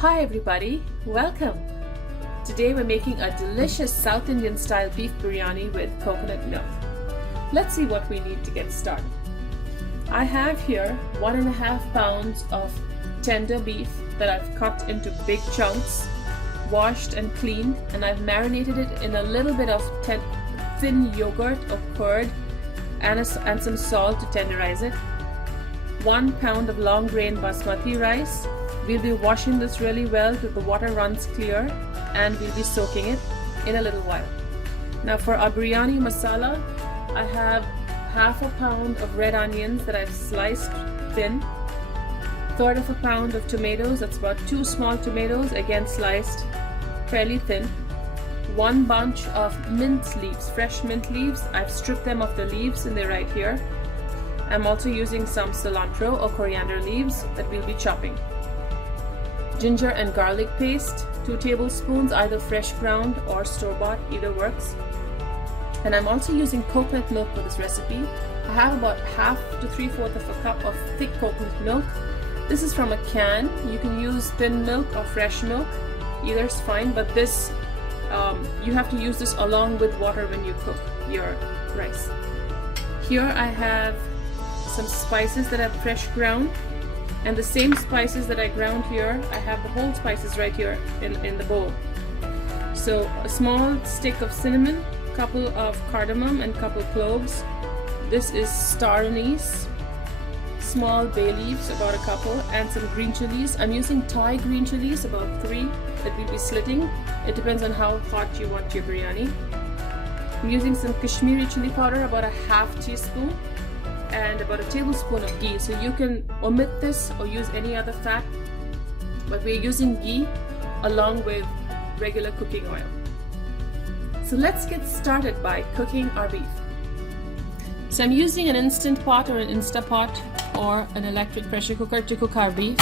Hi everybody, welcome! Today we're making a delicious South Indian style beef biryani with coconut milk. Let's see what we need to get started. I have here 1.5 pounds of tender beef that I've cut into big chunks, washed and cleaned, and I've marinated it in a little bit of thin yogurt or curd and some salt to tenderize it. 1 pound of long grain basmati rice. We'll be washing this really well till the water runs clear, and we'll be soaking it in a little while. Now for our biryani masala, I have 1/2 pound of red onions that I've sliced thin, 1/3 pound of tomatoes, that's about 2 small tomatoes, again sliced fairly thin, 1 bunch of mint leaves, fresh mint leaves. I've stripped them of the leaves and they're right here. I'm also using some cilantro or coriander leaves that we'll be chopping. Ginger and garlic paste, 2 tablespoons, either fresh ground or store-bought, either works. And I'm also using coconut milk for this recipe. I have about 1/2 to 3/4 of a cup of thick coconut milk. This is from a can. You can use thin milk or fresh milk, either is fine, but this you have to use this along with water when you cook your rice. Here I have some spices that I've fresh ground, and the same spices that I ground here, I have the whole spices right here in the bowl. So a small stick of cinnamon, couple of cardamom and couple cloves. This is star anise, small bay leaves, about a couple, and some green chilies. I'm using Thai green chilies, about 3 that we'll be slitting. It depends on how hot you want your biryani. I'm using some Kashmiri chili powder, about a 1/2 teaspoon, and about a tablespoon of ghee. So you can omit this or use any other fat, but we're using ghee along with regular cooking oil. So let's get started by cooking our beef. So I'm using an instant pot or an Instapot or an electric pressure cooker to cook our beef.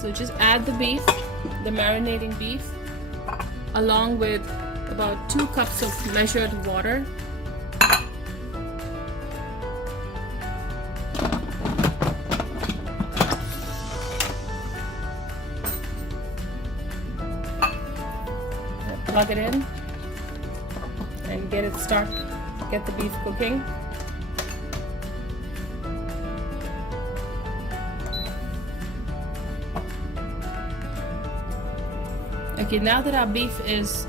So just add the beef, the marinating beef, along with about 2 cups of measured water. Plug it in and get the beef cooking. Okay, now that our beef is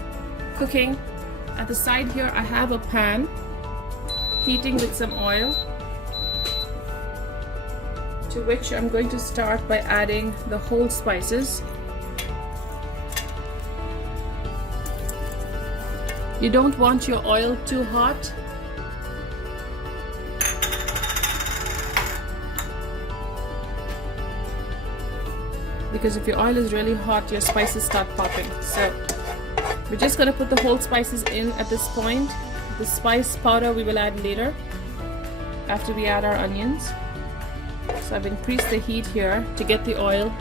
cooking, at the side here I have a pan heating with some oil, to which I'm going to start by adding the whole spices. You don't want your oil too hot. Because if your oil is really hot, your spices start popping. So we're just going to put the whole spices in at this point. The spice powder we will add later, after we add our onions. So I've increased the heat here to get the oil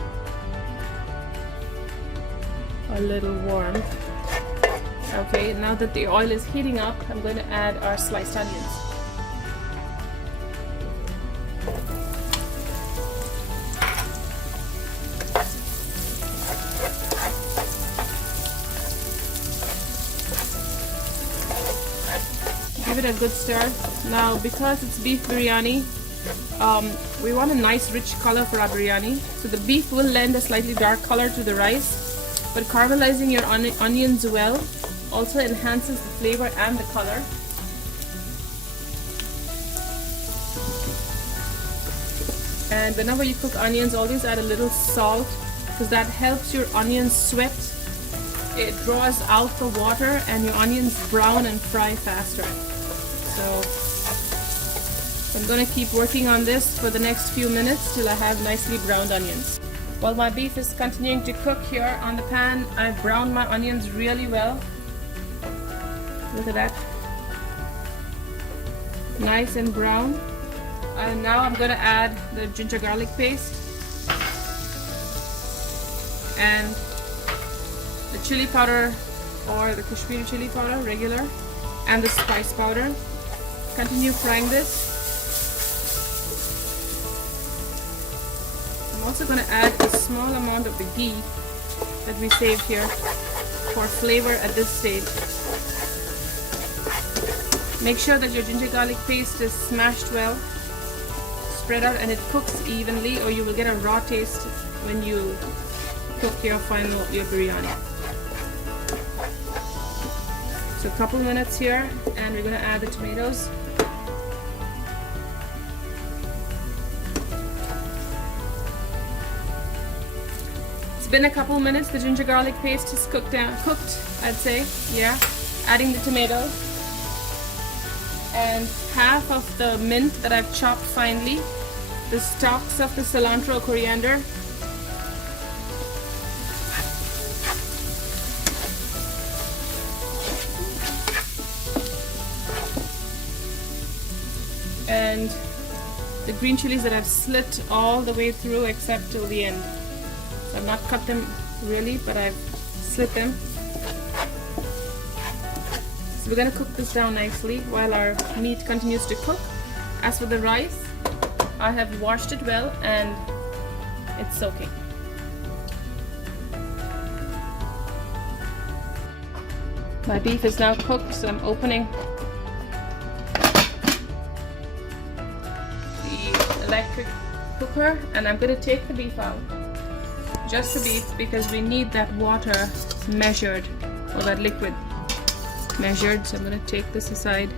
a little warm. Okay, now that the oil is heating up, I'm going to add our sliced onions. Give it a good stir. Now, because it's beef biryani, we want a nice rich color for our biryani. So the beef will lend a slightly dark color to the rice, but caramelizing your onions well also enhances the flavor and the color. And whenever you cook onions, always add a little salt, because that helps your onions sweat. It draws out the water and your onions brown and fry faster. So I'm going to keep working on this for the next few minutes till I have nicely browned onions. While my beef is continuing to cook here on the pan, I've browned my onions really well. Look at that. Nice and brown. And now I'm going to add the ginger garlic paste and the chili powder or the Kashmiri chili powder, regular, and the spice powder. Continue frying this. also going to add a small amount of the ghee that we saved here for flavor at this stage. Make sure that your ginger garlic paste is smashed well, spread out, and it cooks evenly, or you will get a raw taste when you cook your biryani. So a couple minutes here, and we're going to add the tomatoes. It's been a couple minutes. The ginger garlic paste is cooked, I'd say. Yeah. Adding the tomatoes and half of the mint that I've chopped finely, the stalks of the cilantro, coriander, and the green chilies that I've slit all the way through except till the end. So I've not cut them really, but I've slit them. So we're going to cook this down nicely while our meat continues to cook. As for the rice, I have washed it well and it's soaking. My beef is now cooked, so I'm opening the electric cooker and I'm going to take the beef out. Just the beef, because we need that water measured, or that liquid measured. So I'm going to take this aside.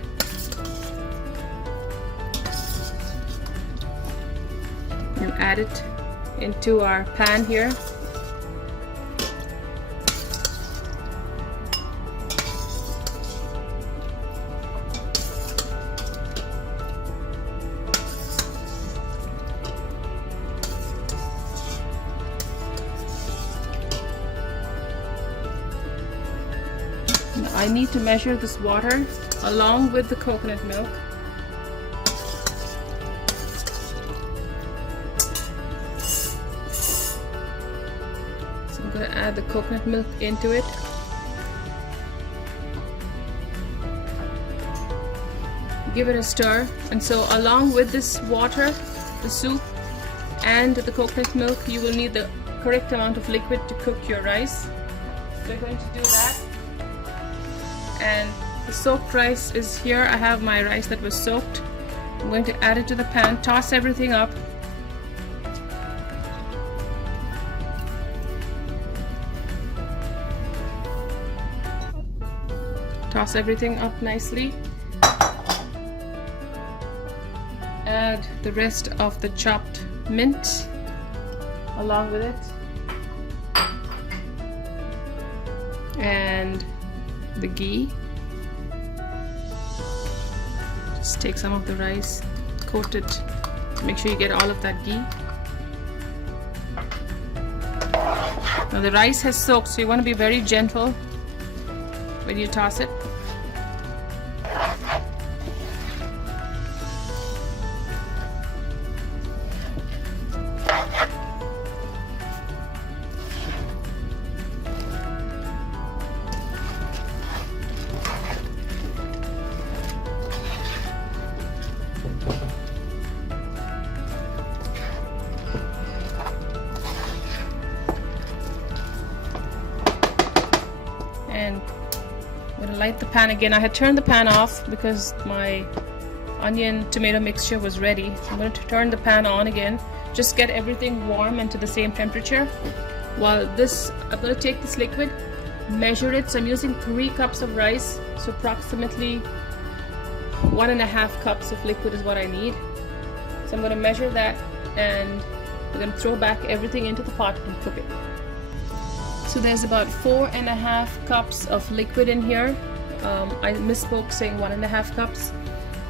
And add it into our pan here. I need to measure this water along with the coconut milk. So I'm going to add the coconut milk into it. Give it a stir. And so along with this water, the soup and the coconut milk, you will need the correct amount of liquid to cook your rice. So we're going to do that. And the soaked rice is here. I have my rice that was soaked. I'm going to add it to the pan, toss everything up. Toss everything up nicely. Add the rest of the chopped mint along with it. And the ghee. Just take some of the rice, coat it, make sure you get all of that ghee. Now the rice has soaked, so you want to be very gentle when you toss it. And I'm going to light the pan again. I had turned the pan off because my onion tomato mixture was ready. So I'm going to turn the pan on again. Just get everything warm and to the same temperature. While this, I'm going to take this liquid, measure it. So I'm using 3 cups of rice. So approximately 1.5 cups of liquid is what I need. So I'm going to measure that and we're going to throw back everything into the pot and cook it. So there's about 4.5 cups of liquid in here. I misspoke saying 1.5 cups.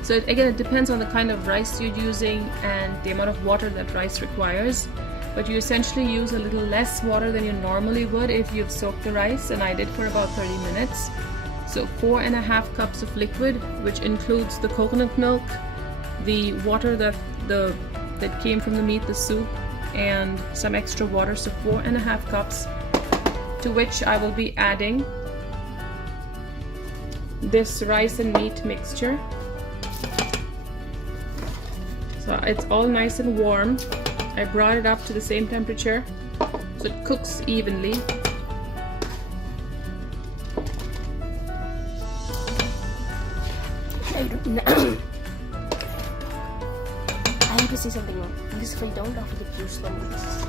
So again, it depends on the kind of rice you're using and the amount of water that rice requires. But you essentially use a little less water than you normally would if you've soaked the rice, and I did for about 30 minutes. So 4.5 cups of liquid, which includes the coconut milk, the water that came from the meat, the soup, and some extra water. So 4.5 cups. To which I will be adding this rice and meat mixture. So it's all nice and warm, I brought it up to the same temperature so it cooks evenly. I have to say something wrong. Because if I don't offer the juice lemons.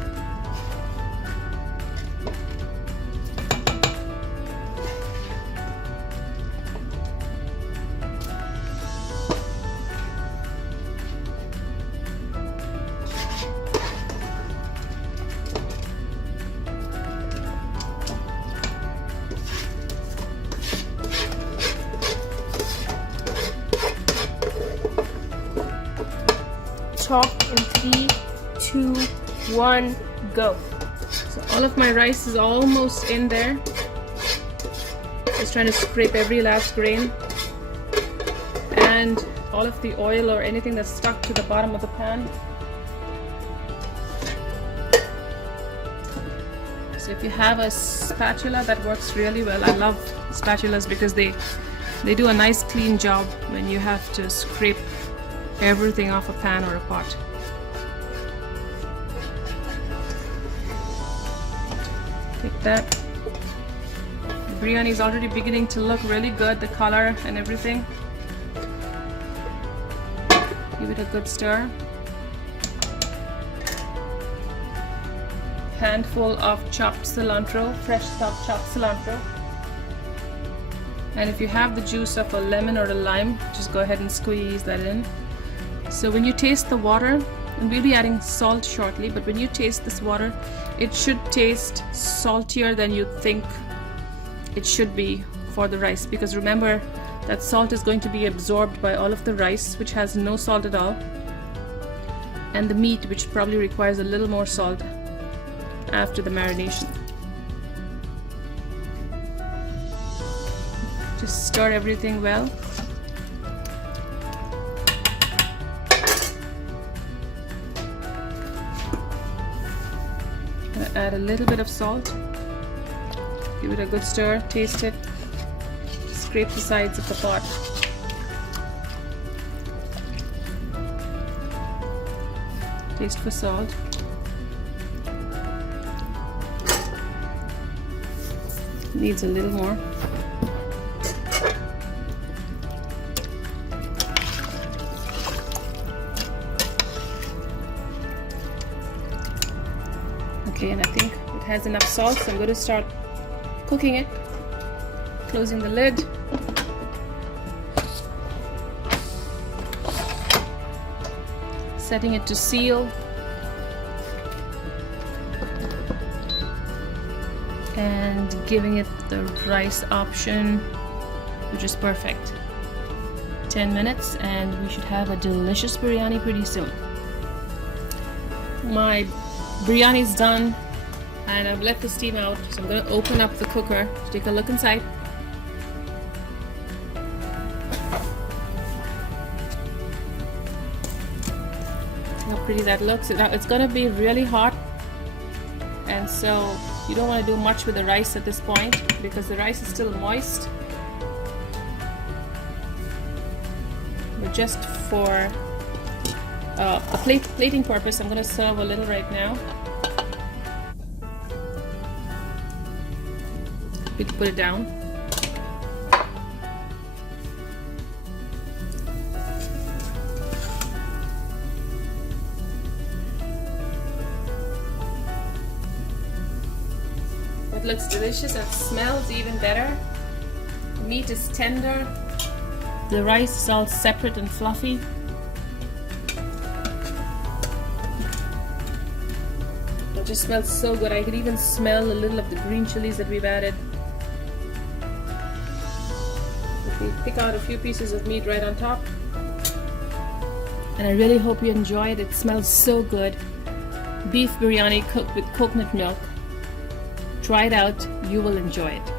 Talk in 3, 2, 1, go. So all of my rice is almost in there. Just trying to scrape every last grain. And all of the oil or anything that's stuck to the bottom of the pan. So if you have a spatula, that works really well. I love spatulas because they do a nice clean job when you have to scrape everything off a pan or a pot. Take that. The biryani is already beginning to look really good, the color and everything. Give it a good stir. Handful of chopped cilantro, fresh chopped cilantro. And if you have the juice of a lemon or a lime, just go ahead and squeeze that in. So when you taste the water, and we'll be adding salt shortly, but when you taste this water, it should taste saltier than you think it should be for the rice, because remember that salt is going to be absorbed by all of the rice, which has no salt at all, and the meat, which probably requires a little more salt after the marination. Just stir everything well. Add a little bit of salt, give it a good stir, taste it, scrape the sides of the pot. Taste for salt. Needs a little more. Okay, and I think it has enough salt, so I'm going to start cooking it. Closing the lid. Setting it to seal. And giving it the rice option, which is perfect. 10 minutes and we should have a delicious biryani pretty soon. My biryani is done and I've let the steam out, so I'm going to open up the cooker to take a look inside. How pretty that looks. It's going to be really hot, and so you don't want to do much with the rice at this point because the rice is still moist. But just for a plating purpose, I'm going to serve a little right now. We can put it down. It looks delicious. It smells even better. The meat is tender. The rice is all separate and fluffy. It just smells so good. I can even smell a little of the green chilies that we've added. We pick out a few pieces of meat right on top. And I really hope you enjoy it. It smells so good. Beef biryani cooked with coconut milk. Try it out. You will enjoy it.